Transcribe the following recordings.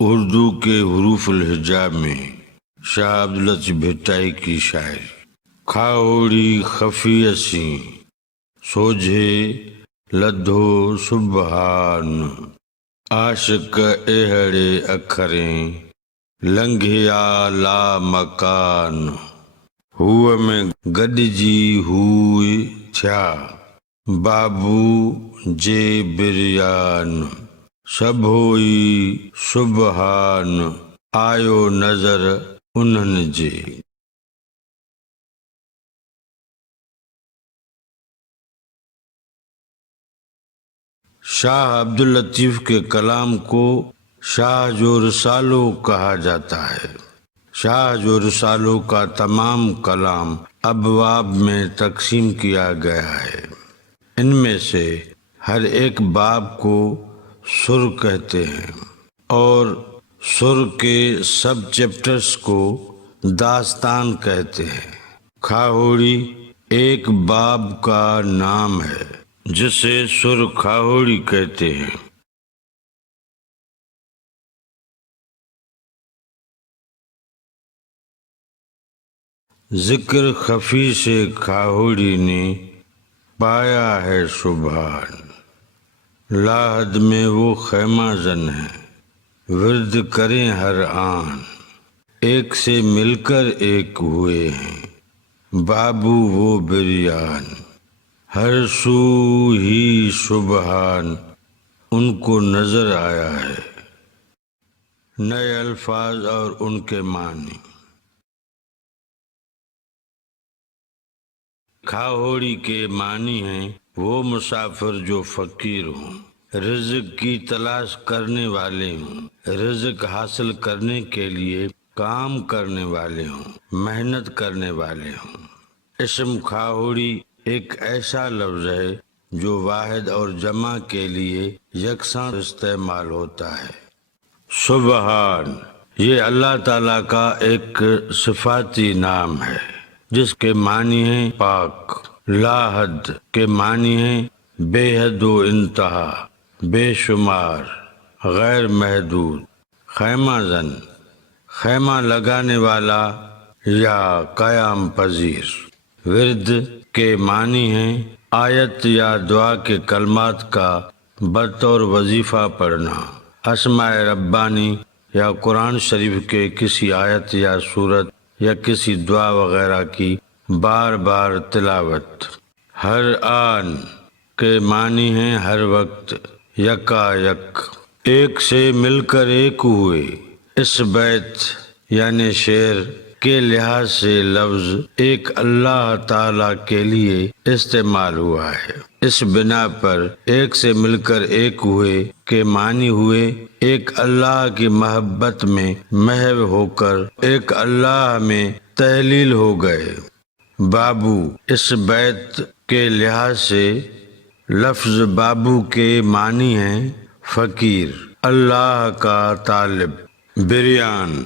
اردو کے حروف الہجا میں شاہ عبداللطیف بھٹائی کی شاعری۔ کھاوڑی خفی اسیں سوجھے لدھو سبحان، عاشق اہڑے اکھریں لنگھیا لا مکان، ہوئے میں گڈجی ہوئے تھیا بابو جے بریان، سب ہوئی سبحان آیو نظر انہن جے۔ شاہ عبداللطیف کے کلام کو شاہ جو رسالو کہا جاتا ہے۔ شاہ جو رسالو کا تمام کلام ابواب میں تقسیم کیا گیا ہے۔ ان میں سے ہر ایک باب کو سر کہتے ہیں اور سر کے سب چیپٹرز کو داستان کہتے ہیں۔ کھاہوڑی ایک باب کا نام ہے جسے سر کھاہوڑی کہتے ہیں۔ ذکر خفی سے کھاہوڑی نے پایا ہے سبحان، لاحد میں وہ خیمہ زن ہے ورد کریں ہر آن، ایک سے مل کر ایک ہوئے ہیں بابو وہ بریان، ہر سو ہی سبحان ان کو نظر آیا ہے۔ نئے الفاظ اور ان کے معنی۔ کھاہوڑی کے معنی ہیں وہ مسافر جو فقیر ہوں، رزق کی تلاش کرنے والے ہوں، رزق حاصل کرنے کے لیے کام کرنے والے ہوں، محنت کرنے والے ہوں۔ اسم کھاہوڑی ایک ایسا لفظ ہے جو واحد اور جمع کے لیے یکساں استعمال ہوتا ہے۔ سبحان یہ اللہ تعالیٰ کا ایک صفاتی نام ہے جس کے معنی ہیں پاک، لاحد کے معنی ہیں بے حد و انتہا، بے شمار، غیر محدود، خیمہ زن خیمہ لگانے والا یا قیام پذیر۔ ورد کے معنی ہیں آیت یا دعا کے کلمات کا بطور وظیفہ پڑھنا، اسماء ربانی یا قرآن شریف کے کسی آیت یا سورت یا کسی دعا وغیرہ کی بار بار تلاوت۔ ہر آن کے معنی ہیں ہر وقت، یکا یک، ایک سے مل کر ایک ہوئے۔ اس بیت یعنی شعر کے لحاظ سے لفظ ایک اللہ تعالی کے لیے استعمال ہوا ہے۔ اس بنا پر ایک سے مل کر ایک ہوئے کے معنی ہوئے ایک اللہ کی محبت میں محو ہو کر ایک اللہ میں تحلیل ہو گئے۔ بابو اس بیت کے لحاظ سے لفظ بابو کے معنی ہیں فقیر، اللہ کا طالب، بریان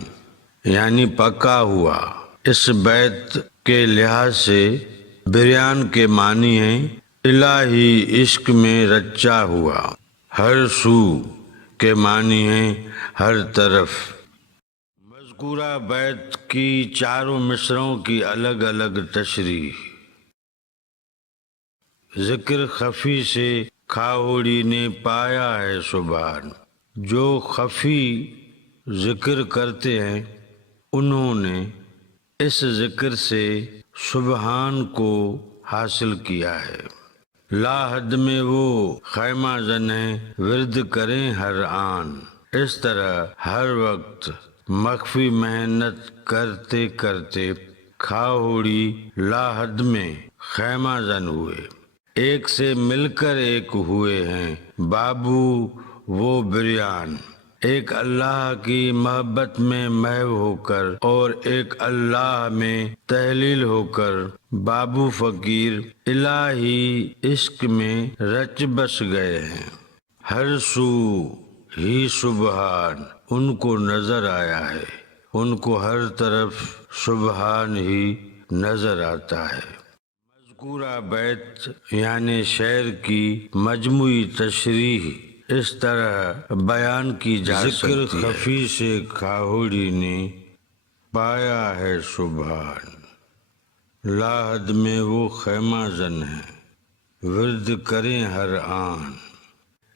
یعنی پکا ہوا۔ اس بیت کے لحاظ سے بریان کے معنی ہیں الہی عشق میں رچا ہوا۔ ہر سو کے معنی ہیں ہر طرف۔ مذکورہ بیت کی چاروں مصرعوں کی الگ الگ تشریح۔ ذکر خفی سے کھاہوڑی نے پایا ہے سبحان، جو خفی ذکر کرتے ہیں انہوں نے اس ذکر سے سبحان کو حاصل کیا ہے۔ لاحد میں وہ خیمہ زن ہیں ورد کریں ہر آن، اس طرح ہر وقت مخفی محنت کرتے کرتے کھاہوڑی لاحد میں خیمہ زن ہوئے، ایک سے مل کر ایک ہوئے ہیں بابو وہ بریان، ایک اللہ کی محبت میں محو ہو کر اور ایک اللہ میں تحلیل ہو کر بابو فقیر الہی عشق میں رچ بس گئے ہیں۔ ہر سو ہی سبحان ان کو نظر آیا ہے، ان کو ہر طرف سبحان ہی نظر آتا ہے۔ مذکورہ بیت یعنی شعر کی مجموعی تشریح اس طرح بیان کی جا سکتی ہے۔ ذکر خفی سے کھاہوڑی نے پایا ہے سبحان، لاحد میں وہ خیمہ زن ہے، ورد کریں ہر آن،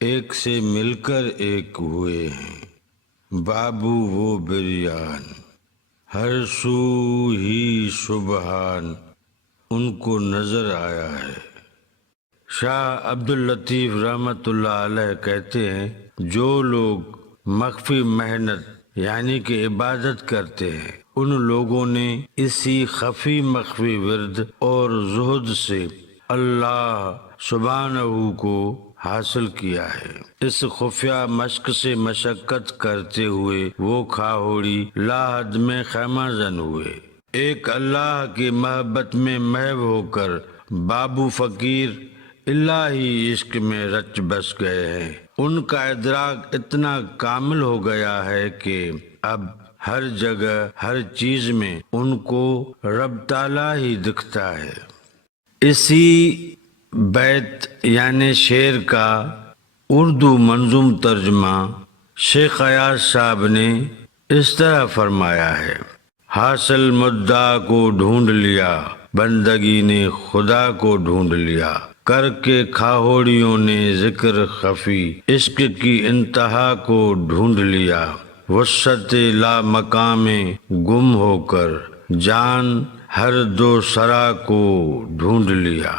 ایک سے مل کر ایک ہوئے ہیں، بابو وہ بریان، ہر سو ہی سبحان ان کو نظر آیا ہے۔ شاہ عبداللطیف رحمۃ اللہ علیہ کہتے ہیں، جو لوگ مخفی محنت یعنی کہ عبادت کرتے ہیں، ان لوگوں نے اسی خفی مخفی ورد اور زہد سے اللہ سبحانہ کو حاصل کیا ہے۔ اس خفیہ مشق سے مشقت کرتے ہوئے وہ کھاہوڑی لاحد میں خیمہ زن ہوئے، ایک اللہ کی محبت میں محو ہو کر بابو فقیر الہی عشق میں رچ بس گئے ہیں۔ ان کا ادراک اتنا کامل ہو گیا ہے کہ اب ہر جگہ ہر چیز میں ان کو رب تعالیٰ ہی دکھتا ہے۔ اسی بیت یعنی شعر کا اردو منظوم ترجمہ شیخ ایاز صاحب نے اس طرح فرمایا ہے، حاصل مدعا کو ڈھونڈ لیا، بندگی نے خدا کو ڈھونڈ لیا، کر کے کھاہوڑیوں نے ذکر خفی، عشق کی انتہا کو ڈھونڈ لیا، وسعت لا مقام گم ہو کر جان ہر دو سرا کو ڈھونڈ لیا۔